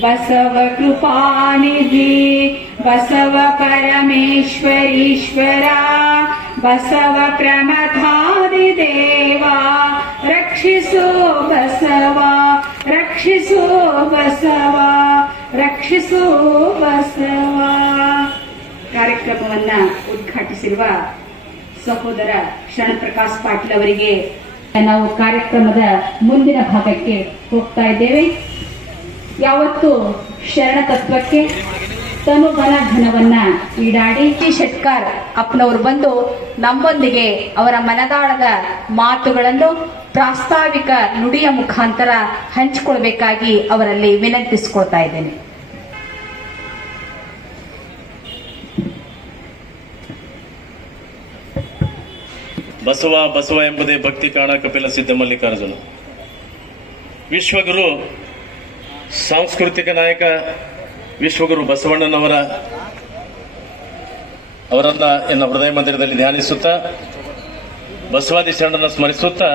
ಬಸವ ಕೃಪಾನಿಧಿ, ಬಸವ ಪರಮೇಶ್ವರೀಶ್ವರ, ಬಸವ ಪ್ರಮಥಾದಿ ದೇವ, ರಕ್ಷಿಸೋ ಬಸವ ರಕ್ಷಿಸೋ ಬಸವ ರಕ್ಷಿಸೋ ಬಸವ. ಕಾರ್ಯಕ್ರಮವನ್ನ ಉದ್ಘಾಟಿಸಿರುವ ಸಹೋದರ ಶರಣಪ್ರಕಾಶ್ ಪಾಟೀಲ್ ಅವರಿಗೆ ನಾವು ಕಾರ್ಯಕ್ರಮದ ಮುಂದಿನ ಭಾಗಕ್ಕೆ ಹೋಗ್ತಾ ಇದ್ದೇವೆ. ಯಾವತ್ತು ಶರಣ ತತ್ವಕ್ಕೆ ತನು ಘನ ಘನವನ್ನ ಈಡಾಡಿ ಟಿ ಶೆಟ್ಕರ್ ಅಪ್ಪನವರು ಬಂದು ನಮ್ಮೊಂದಿಗೆ ಅವರ ಮನದಾಳದ ಮಾತುಗಳನ್ನು ಪ್ರಾಸ್ತಾವಿಕ ನುಡಿಯ ಮುಖಾಂತರ ಹಂಚಿಕೊಳ್ಬೇಕಾಗಿ ಅವರಲ್ಲಿ ವಿನಂತಿಸಿಕೊಳ್ತಾ ಇದ್ದೇನೆ. ಬಸವ ಬಸವ ಎಂಬುದೇ ಭಕ್ತಿ ಕಾಣ ಕಪಿಲ ಸಿದ್ಧ ಮಲ್ಲಿಕಾರ್ಜುನ ವಿಶ್ವಗುರು ಸಾಂಸ್ಕೃತಿಕ ನಾಯಕ ವಿಶ್ವಗುರು ಬಸವಣ್ಣನವರ ಅವರನ್ನ ಎನ್ನ ಹೃದಯ ಮಂದಿರದಲ್ಲಿ ಧ್ಯಾನಿಸುತ್ತಾ, ಬಸವಾದಿ ಶರಣನ ಸ್ಮರಿಸುತ್ತಾ,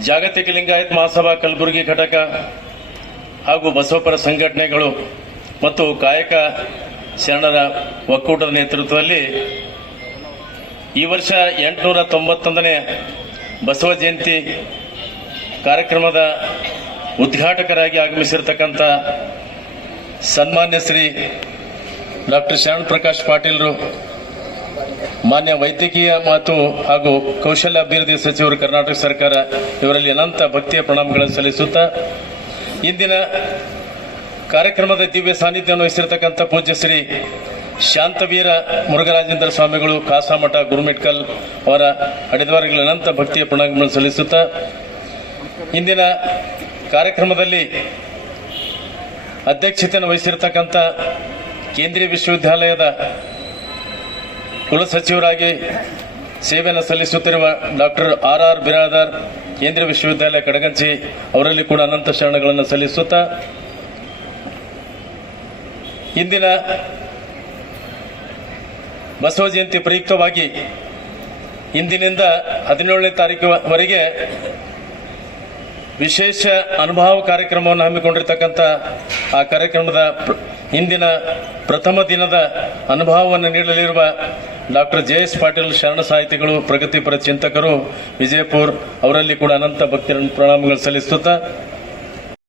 ಜಾಗತಿಕ ಲಿಂಗಾಯತ್ ಮಹಾಸಭಾ ಕಲಬುರಗಿ ಘಟಕ ಹಾಗೂ ಬಸವಪರ ಸಂಘಟನೆಗಳು ಮತ್ತು ಕಾಯಕ ಶರಣರ ಒಕ್ಕೂಟದ ನೇತೃತ್ವದಲ್ಲಿ ಈ ವರ್ಷ ಎಂಟುನೂರ ತೊಂಬತ್ತೊಂದನೇ ಬಸವ ಜಯಂತಿ ಕಾರ್ಯಕ್ರಮದ ಉದ್ಘಾಟಕರಾಗಿ ಆಗಮಿಸಿರ್ತಕ್ಕಂಥ ಸನ್ಮಾನ್ಯ ಶ್ರೀ ಡಾಕ್ಟರ್ ಶರಣ್ ಪ್ರಕಾಶ್ ಪಾಟೀಲ್ರು, ಮಾನ್ಯ ವೈದ್ಯಕೀಯ ಮತ್ತು ಹಾಗೂ ಕೌಶಲ್ಯ ಅಭಿವೃದ್ಧಿ ಸಚಿವರು ಕರ್ನಾಟಕ ಸರ್ಕಾರ ಇವರಲ್ಲಿ ಅನಂತ ಭಕ್ತಿಯ ಪ್ರಣಾಮಗಳನ್ನು ಸಲ್ಲಿಸುತ್ತಾ ಇಂದಿನ ಕಾರ್ಯಕ್ರಮದ ದಿವ್ಯ ಸಾನ್ನಿಧ್ಯವನ್ನು ವಹಿಸಿರ್ತಕ್ಕಂಥ ಪೂಜ್ಯ ಶ್ರೀ ಶಾಂತವೀರ ಮುರುಘರಾಜೇಂದ್ರ ಸ್ವಾಮಿಗಳು, ಕಾಸಾಮಠ ಗುರುಮಿಟ್ಕಲ್ ಅವರ ಅಡೆದ್ವಾರಗಳ ಅನಂತ ಭಕ್ತಿಯ ಪ್ರಣಾಮಗಳನ್ನು ಸಲ್ಲಿಸುತ್ತಾ ಇಂದಿನ ಕಾರ್ಯಕ್ರಮದಲ್ಲಿ ಅಧ್ಯಕ್ಷತೆಯನ್ನು ವಹಿಸಿರ್ತಕ್ಕಂಥ ಕೇಂದ್ರೀಯ ವಿಶ್ವವಿದ್ಯಾಲಯದ ಕುಲಸಚಿವರಾಗಿ ಸೇವೆಯನ್ನು ಸಲ್ಲಿಸುತ್ತಿರುವ ಡಾಕ್ಟರ್ ಆರ್ ಆರ್ ಬಿರಾದರ್ ಕೇಂದ್ರೀಯ ವಿಶ್ವವಿದ್ಯಾಲಯ ಕಡಗಂಚಿ ಅವರಲ್ಲಿ ಕೂಡ ಅನಂತ ಶರಣಗಳನ್ನು ಸಲ್ಲಿಸುತ್ತಾ ಇಂದಿನ ಬಸವ ಜಯಂತಿ ಪ್ರಯುಕ್ತವಾಗಿ ಇಂದಿನಿಂದ ಹದಿನೇಳನೇ ತಾರೀಕುವರೆಗೆ ವಿಶೇಷ ಅನುಭವ ಕಾರ್ಯಕ್ರಮವನ್ನು ಹಮ್ಮಿಕೊಂಡಿರ್ತಕ್ಕಂಥ ಆ ಕಾರ್ಯಕ್ರಮದ ಹಿಂದಿನ ಪ್ರಥಮ ದಿನದ ಅನುಭವವನ್ನು ನೀಡಲಿರುವ ಡಾಕ್ಟರ್ ಜೆ ಎಸ್ ಪಾಟೀಲ್ ಶರಣ ಸಾಹಿತಿಗಳು, ಪ್ರಗತಿಪರ ಚಿಂತಕರು, ವಿಜಯಪುರ್ ಅವರಲ್ಲಿ ಕೂಡ ಅನಂತ ಭಕ್ತಿಯನ್ನು ಪ್ರಣಾಮಗಳು ಸಲ್ಲಿಸುತ್ತಾ